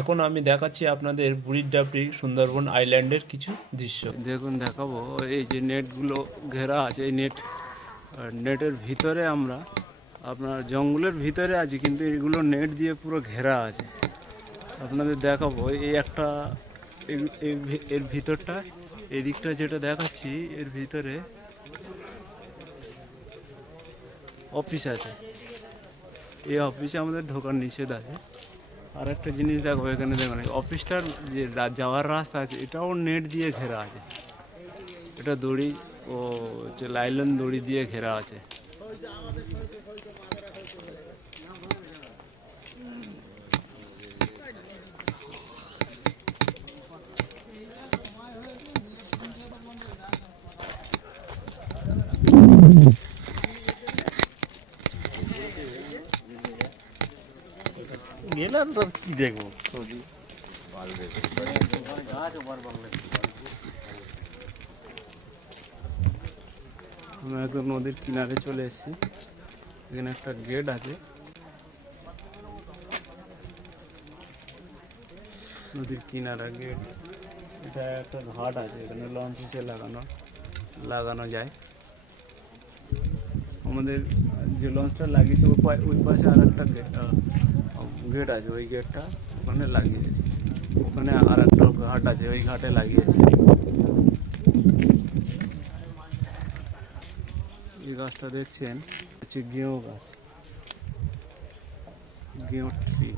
এখন আমি দেখাচ্ছি আপনাদের বুড়ির ডাবরি সুন্দরবন আইল্যান্ডের কিছু দৃশ্য। দেখুন দেখাবো, এই যে নেটগুলো ঘেরা আছে, এই নেটের ভিতরে আমরা আপনার জঙ্গলের ভিতরে আছি, কিন্তু এগুলো নেট দিয়ে পুরো ঘেরা আছে। আপনাদের দেখাবো এই একটা এর ভিতরটা, এই দিকটা যেটা দেখাচ্ছি এর ভিতরে অফিস আছে। এই অফিসে আমাদের ঢোকার নিষেধ আছে। আর একটা জিনিস দেখো, এখানে দেখুন অফিসটার যে যাওয়ার রাস্তা আছে এটাও নেট দিয়ে ঘেরা আছে। এটা দড়ি ও যে লাইলন দড়ি দিয়ে ঘেরা আছে। গেলাম তো কি দেখবো। আমরা একদম নদীর কিনারে চলে এসেছি। এখানে একটা গেট আছে, নদীর কিনারা গেট। এটা একটা ঘাট আছে, এখানে লঞ্চ এসে লাগানো যায়। আমাদের যে লঞ্চটা লাগিয়েছে ওই পাশে আর একটা গেট আছে, ওই গেটটা ওখানে লাগিয়েছে। ওখানে আর একটা ঘাট আছে, ওই ঘাটে লাগিয়েছে। এই গাছটা দেখছেন হচ্ছে গেঁয়ো গাছ, গেঁয়ো ট্রি।